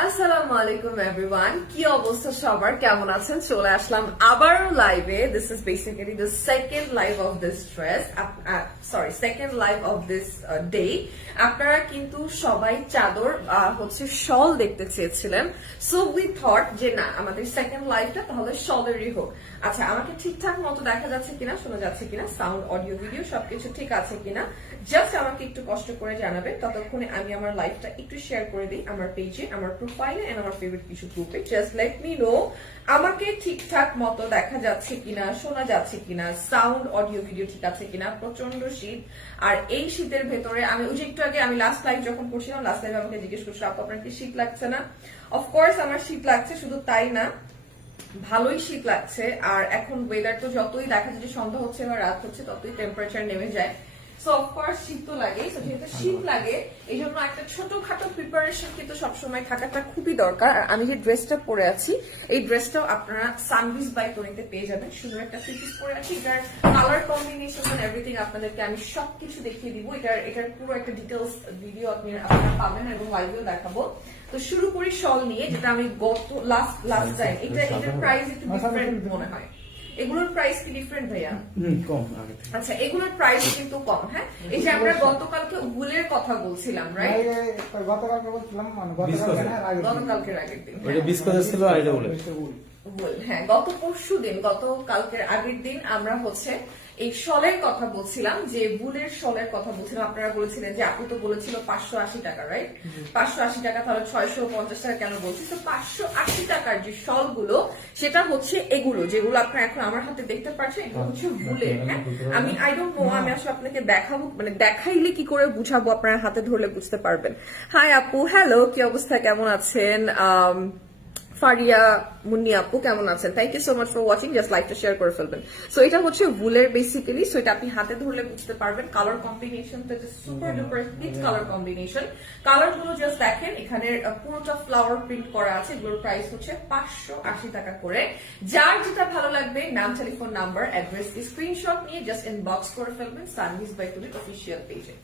আসসালামু আলাইকুম এভরিওয়ান, কি অবস্থা সবার, কেমন আছেন? চলে আসলাম আবারও লাইভে। This is basically the second live of this dress, second live of this day. আপনারা কিন্তু সবাই চাদর হচ্ছে শল দেখতে চেয়েছিলেন, সো উই থট যে না, আমাদের সেকেন্ড লাইভটা তাহলে শলেরই হোক। আচ্ছা, আমাকে ঠিকঠাক মতো দেখা যাচ্ছে কিনা, শোনা যাচ্ছে কিনা, সাউন্ড, অডিও, ভিডিও সবকিছু ঠিক আছে কিনা জাস্ট আমাকে একটু কষ্ট করে জানাবেন। ততক্ষণে আমি আমার লাইভটা একটু শেয়ার করে দিই আমার পেজে, আমার প্রোফাইলে এন্ড আমার ফেভারিট কিছু গ্রুপে। জাস্ট লেট মি নো আমাকে ঠিকঠাক মতো দেখা যাচ্ছে কিনা, শোনা যাচ্ছে কিনা, সাউন্ড, অডিও, ভিডিও ঠিক আছে কিনা। প্রচন্ড শীত, আর এই শীতের ভেতরে আমি ওই যে একটু আগে আমি লাস্ট লাইভ যখন করছিলাম, লাস্ট লাইভে আমাকে জিজ্ঞেস করছিল আপু আপনার কি শীত লাগছে না? অফকোর্স আমার শীত লাগছে, শুধু তাই না ভালোই শীত লাগছে। আর এখন ওয়েদার তো যতই দেখা যায় যে সন্ধ্যা হচ্ছে বা রাত হচ্ছে ততই টেম্পারেচার নেমে যায়, সো অফকোর্স শীত তো লাগে। যেহেতু শীত লাগে এই জন্য একটা ছোটখাটো প্রিপারেশন কিন্তু সবসময় থাকাটা খুবই দরকার। আর আমি যে ড্রেসটা পরে আছি এই ড্রেসটাও আপনারা সানবিজ বাই তনিতে পেয়ে যাবেন। সুন্দর একটা থ্রি পিস পরে আছি, এটার কালার কম্বিনেশন এন্ড এভরিথিং আপনাদেরকে আমি সবকিছু দেখিয়ে দিব। এটার পুরো একটা ডিটেলস ভিডিও আপনারা পাবেন এবং লাইভেও দেখাবো। তো শুরু করি শল নিয়ে, যেটা আমি গত লাস্ট টাইম এটার প্রাইস একটু ডিফারেন্ট মনে হয়। এগুলোর প্রাইস কি ডিফারেন্ট ভাইয়া? কম। আচ্ছা, এগুলোর প্রাইস কিন্তু কম। হ্যাঁ, এই যে আমরা গতকালকে উলের কথা বলছিলাম, রাইট? গতকালকের আগের দিন ছিল আর এটা বলে উল, হ্যাঁ, গত পরশু দিন, গত কালকের আগের দিন আমরা হচ্ছে এই শলের কথা বলছিলাম, যে বুলের শলের কথা বলছিলাম। আপনারা বলেছিলেন যে আপু তো বলেছিল 580 টাকা, রাইট? 580 টাকা, তাহলে 650 টাকা কেন বলছি? তো 580 টাকার যে শল গুলো সেটা হচ্ছে এগুলো, যেগুলো আপনারা এখন আমার হাতে দেখতে পাচ্ছেন, এগুলো হচ্ছে বুলের। হ্যাঁ, আমি আই ডোন্ট নো, আমি আসলে আপনাকে দেখাবো, মানে দেখাইলে কি করে বুঝাবো, আপনারা হাতে ধরলে বুঝতে পারবেন। হাই আপু, হ্যালো, কি অবস্থা, কেমন আছেন? ফারিয়া মুন্নি আপু কেমন আছেন? Thank you so much for watching. Just লাইকটা শেয়ার করে ফেলবেন। সো এটা হচ্ছে উলের বেসিক্যালি, সো এটা আপনি হাতে ধরলে বুঝতে পারবেন। কালার কম্বিনেশন তো super duper hit colour combination. Colour গুলো জাস্ট দেখেন, এখানে পুরোটা ফ্লাওয়ার প্রিন্ট করা আছে। এগুলোর প্রাইস হচ্ছে 580 টাকা করে। যার যেটা ভালো লাগবে, নাম, টেলিফোন নাম্বার, অ্যাড্রেস স্ক্রিনশট নিয়ে জাস্ট ইনবক্স করে ফেলবেন সানভিজ বাই তুলির অফিসিয়াল পেজে।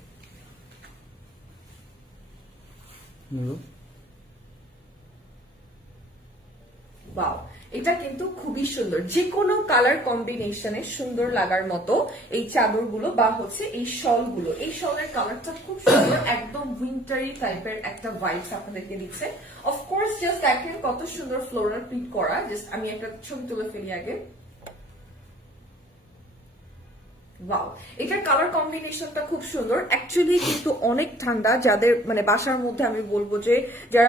ওয়াও, এটা কিন্তু খুবই সুন্দর। যে কোনো কালার কম্বিনেশনে সুন্দর লাগার মতো এই চাদরগুলো বা হচ্ছে এই শলগুলো। এই শলের কালারটা খুব সুন্দর, একদম উইন্টারি টাইপের একটা ভাইবস আপনাদেরকে দিচ্ছে। অফকোর্স জাস্ট দেখেন কত সুন্দর ফ্লোরাল প্রিন্ট করা। জাস্ট আমি একটা ছবি তুলে ফেলি আগে। ওয়াও, এটার কালার কম্বিনেশনটা খুব সুন্দর। অ্যাকচুয়ালি কিন্তু অনেক ঠান্ডা, যাদের মানে বাসার মধ্যে আমি বলবো যে যারা